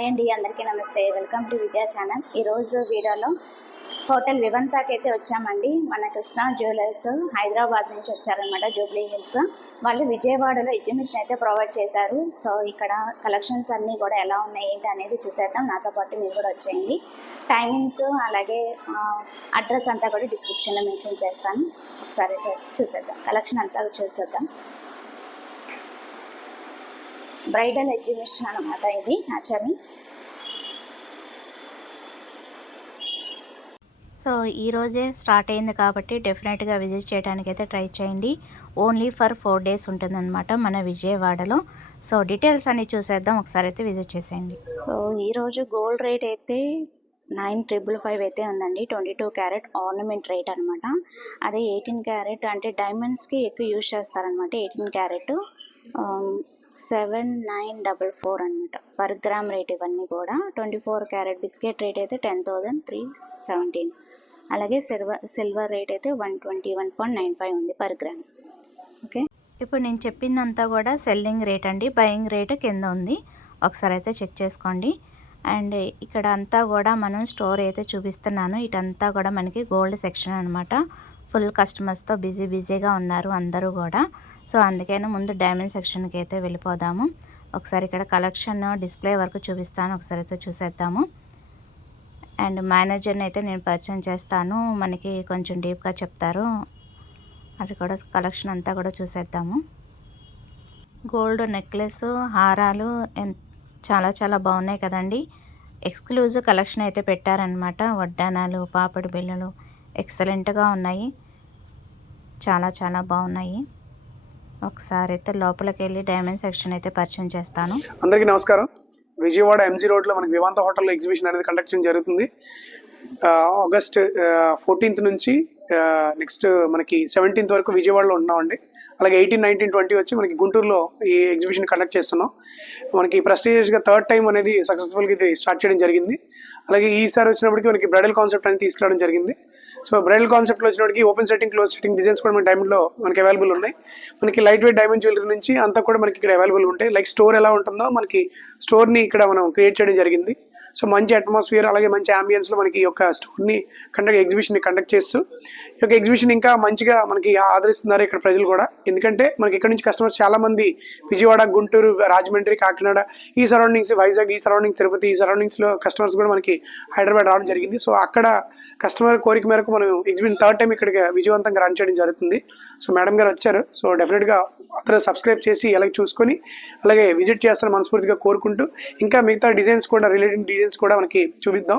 Hi అండి, అందరికీ నమస్తే. Welcome to Vijaya channel. ఈరోజు వీడియోలో హోటల్ వివంతాకి అయితే వచ్చామండి. మన కృష్ణ జ్యువెలర్స్ హైదరాబాద్ నుంచి వచ్చారనమాట, జూబ్లీ హిల్స్. వాళ్ళు విజయవాడలో ఎగ్జిబిషన్ అయితే ప్రొవైడ్ చేశారు. సో ఇక్కడ కలెక్షన్స్ అన్నీ కూడా ఎలా ఉన్నాయి ఏంటి అనేది చూసేద్దాం. నాతో పాటు మీరు కూడా వచ్చేయండి. టైమింగ్స్ అలాగే అడ్రస్ అంతా కూడా డిస్క్రిప్షన్లో మెన్షన్ చేస్తాను. ఒకసారి చూసేద్దాం, కలెక్షన్ అంతా చూసేద్దాం. బ్రైడల్ ఎగ్జిబిషన్ అనమాట ఇది యాక్చువల్లీ. సో ఈరోజే స్టార్ట్ అయింది కాబట్టి డెఫినెట్గా విజిట్ చేయడానికి అయితే ట్రై చేయండి. ఓన్లీ ఫర్ 4 days ఉంటుందన్నమాట మన విజయవాడలో. సో డీటెయిల్స్ అన్ని చూసేద్దాం, ఒకసారి అయితే విజిట్ చేసేయండి. సో ఈరోజు గోల్డ్ రేట్ అయితే 9,555 అయితే ఉందండి. 22 క్యారెట్ ఆర్నమెంట్ రేట్ అనమాట. అదే 18 క్యారెట్ అంటే డైమండ్స్కి ఎక్కువ యూజ్ చేస్తారనమాట. 18 క్యారెట్ 7,944 అనమాట పర్ గ్రామ్ రేట్. ఇవన్నీ కూడా 24 క్యారెట్ బిస్కెట్ రేట్ అయితే 10,317. అలాగే సిల్వర్ రేట్ అయితే 121.95 ఉంది పర్ గ్రామ్. ఓకే, ఇప్పుడు నేను చెప్పిందంతా కూడా సెల్లింగ్ రేట్ అండి, బయింగ్ రేట్ కింద ఉంది. ఒకసారి అయితే చెక్ చేసుకోండి. అండ్ ఇక్కడ అంతా కూడా మనం స్టోర్ అయితే చూపిస్తున్నాను. ఇటంతా కూడా మనకి గోల్డ్ సెక్షన్ అనమాట. ఫుల్ కస్టమర్స్తో బిజీగా ఉన్నారు అందరూ కూడా. సో అందుకైనా ముందు డైమండ్ సెక్షన్కి అయితే వెళ్ళిపోదాము. ఒకసారి ఇక్కడ కలెక్షన్ డిస్ప్లే వరకు చూపిస్తాను, ఒకసారి అయితే చూసేద్దాము. అండ్ మేనేజర్ని అయితే నేను పరిచయం చేస్తాను, మనకి కొంచెం డీప్గా చెప్తారు. అది కూడా కలెక్షన్ అంతా కూడా చూసేద్దాము. గోల్డ్ నెక్లెస్, హారాలు చాలా బాగున్నాయి కదండి. ఎక్స్క్లూజివ్ కలెక్షన్ అయితే పెట్టారనమాట. వడ్డానాలు, పాపడి బిళ్ళలు ఎక్సలెంట్గా ఉన్నాయి, చాలా బాగున్నాయి. ఒకసారి అయితే లోపలికి వెళ్ళి డైమండ్ సెక్షన్ అయితే పరిచయం చేస్తాను. అందరికీ నమస్కారం. విజయవాడ ఎంజీ రోడ్లో మనకి వివాంత హోటల్లో ఎగ్జిబిషన్ అనేది కండక్ట్ చేయడం జరుగుతుంది. ఆగస్ట్ 14th నుంచి నెక్స్ట్ మనకి 17th వరకు విజయవాడలో ఉన్నామండి. అలాగే 18, 19, 20 వచ్చి మనకి గుంటూరులో ఈ ఎగ్జిబిషన్ కండక్ట్ చేస్తున్నాం. మనకి ప్రెస్టీజియస్గా 3rd టైం అనేది సక్సెస్ఫుల్గా ఇది స్టార్ట్ చేయడం జరిగింది. అలాగే ఈసారి వచ్చినప్పటికీ మనకి బ్రైడల్ కాన్సెప్ట్ అనేది తీసుకురావడం జరిగింది. సో బ్రైడల్ కాన్సెప్ట్లో వచ్చినప్పటికి open setting, close setting designs కూడా మన డైమండ్లో మనకి అవైలబుల్ ఉన్నాయి. మనకి లైట్ వెయిట్ డైమండ్ జ్యువెలరీ నుంచి అంతా కూడా మనకి ఇక్కడ అవైలబుల్ ఉంటాయి. లైక్ స్టోర్ ఎలా ఉంటుందో మనకి స్టోర్ని ఇక్కడ మనం క్రియేట్ చేయడం జరిగింది. సో మంచి అట్మాస్ఫియర్ అలాగే మంచి అంబియన్స్లో మనకి ఈ యొక్క స్టోర్ని ఎగ్జిబిషన్ని కండక్ట్ చేస్తూ ఈ యొక్క ఎగ్జిబిషన్ ఇంకా మంచిగా మనకి ఆదరిస్తున్నారు ఇక్కడ ప్రజలు కూడా. ఎందుకంటే మనకి ఇక్కడ నుంచి కస్టమర్స్ చాలా మంది విజయవాడ, గుంటూరు, రాజమండ్రి, కాకినాడ ఈ సరౌండింగ్స్, వైజాగ్ ఈ సరౌండింగ్, తిరుపతి ఈ సరౌండింగ్స్లో కస్టమర్స్ కూడా మనకి హైదరాబాద్ రావడం జరిగింది. సో అక్కడ కస్టమర్ కోరిక మేరకు మనం ఎగ్జిబిషన్ 3rd టైం ఇక్కడికి విజయవంతంగా రన్ చేయడం జరుగుతుంది. సో మేడం గారు వచ్చారు. సో డెఫినెట్గా అందరూ సబ్స్క్రైబ్ చేసి అలాగే చూసుకొని అలాగే విజిట్ చేస్తారని మనస్ఫూర్తిగా కోరుకుంటూ ఇంకా మిగతా డిజైన్స్ కూడా, రిలేటెడ్ డిజైన్స్ కూడా మనకి చూపిద్దాం.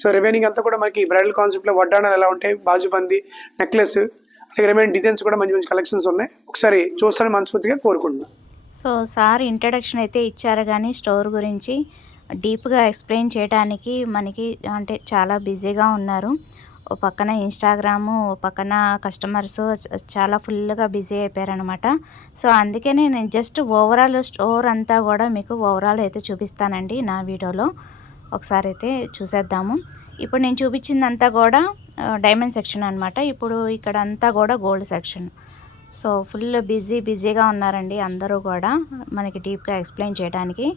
సో రిమైనింగ్ అంతా కూడా మనకి బ్రైడల్ కాన్సెప్ట్లో వడ్డానాలు ఎలా ఉంటాయి, బాజుబంది, నెక్లెస్ అలాగే రిమైనింగ్ డిజైన్స్ కూడా మంచి కలెక్షన్స్ ఉన్నాయి. ఒకసారి చూస్తారని మనస్ఫూర్తిగా కోరుకుంటున్నాం. సో సార్ ఇంట్రడక్షన్ అయితే ఇచ్చారు, కానీ స్టోర్ గురించి డీప్గా ఎక్స్ప్లెయిన్ చేయడానికి మనకి అంటే చాలా బిజీగా ఉన్నారు. ఓ పక్కన ఇన్స్టాగ్రాము, ఓ పక్కన కస్టమర్స్ చాలా ఫుల్గా బిజీ అయిపోయారనమాట. సో అందుకనే నేను జస్ట్ ఓవరాల్ స్టోర్ అంతా కూడా మీకు ఓవరాల్ అయితే చూపిస్తానండి నా వీడియోలో. ఒకసారి అయితే చూసేద్దాము. ఇప్పుడు నేను చూపించిందంతా కూడా డైమండ్ సెక్షన్ అనమాట. ఇప్పుడు ఇక్కడ అంతా కూడా గోల్డ్ సెక్షన్. సో ఫుల్ బిజీగా ఉన్నారండి అందరూ కూడా మనకి డీప్గా ఎక్స్ప్లెయిన్ చేయడానికి.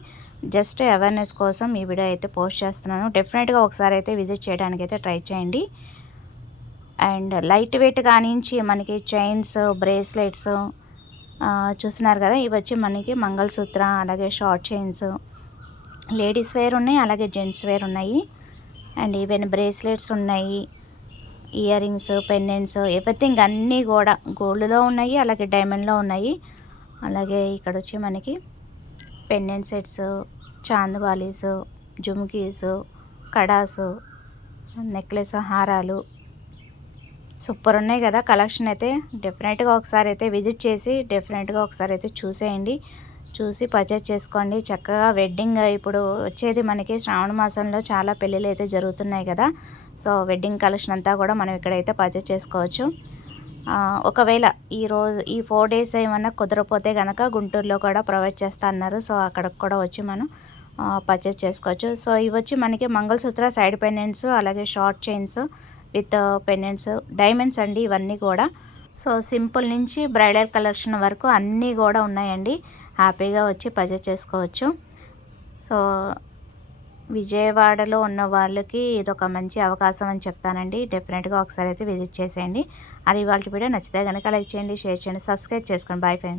జస్ట్ అవేర్నెస్ కోసం ఈ వీడియో అయితే పోస్ట్ చేస్తున్నాను. డెఫినెట్గా ఒకసారి అయితే విజిట్ చేయడానికి అయితే ట్రై చేయండి. అండ్ లైట్ వెయిట్ కానించి మనకి చైన్స్, బ్రేస్లెట్స్ చూస్తున్నారు కదా, ఇవి వచ్చి మనకి మంగళసూత్ర, అలాగే షార్ట్ చైన్స్, లేడీస్ వేర్ ఉన్నాయి, అలాగే జెంట్స్ వేర్ ఉన్నాయి. అండ్ ఈవెన్ బ్రేస్లెట్స్ ఉన్నాయి, ఇయర్ రింగ్స్, పెండెంట్స్, ఎవ్రీథింగ్ అన్నీ కూడా గోల్డ్లో ఉన్నాయి, అలాగే డైమండ్లో ఉన్నాయి. అలాగే ఇక్కడ వచ్చి మనకి pendant sets, chandbalis, jhumkis, kadas, necklace, హారాలు సూపర్ ఉన్నాయి కదా కలెక్షన్ అయితే. డెఫినెట్గా ఒకసారి అయితే విజిట్ చేసి డెఫినెట్గా ఒకసారి అయితే చూసేయండి, చూసి పర్చేజ్ చేసుకోండి. చక్కగా వెడ్డింగ్ ఇప్పుడు వచ్చేది మనకి శ్రావణ మాసంలో చాలా పెళ్ళిళ్ళు అయితే జరుగుతున్నాయి కదా. సో వెడ్డింగ్ కలెక్షన్ అంతా కూడా మనం ఇక్కడైతే పర్చేజ్ చేసుకోవచ్చు. ఒకవేళ ఈ 4 days ఏమన్నా కుదరపోతే కనుక గుంటూరులో కూడా ప్రొవైడ్ చేస్తా అన్నారు. సో అక్కడికి కూడా వచ్చి మనం పర్చేజ్ చేసుకోవచ్చు. సో ఇవి వచ్చి మనకి మంగళసూత్ర, సైడ్ పెండెంట్స్, అలాగే short chains with pendants, diamonds అండి ఇవన్నీ కూడా. సో సింపుల్ నుంచి బ్రైడల్ కలెక్షన్ వరకు అన్నీ కూడా ఉన్నాయండి. హ్యాపీగా వచ్చి పర్చేజ్ చేసుకోవచ్చు. సో విజయవాడలో ఉన్న వాళ్ళకి ఇదొక మంచి అవకాశం అని చెప్తానండి. డెఫినెట్గా ఒకసారి అయితే విజిట్ చేసేయండి. అది ఇవాళ వీడియో నచ్చితే కనుక లైక్ చేయండి, షేర్ చేయండి, సబ్స్క్రైబ్ చేసుకోండి. Bye friends.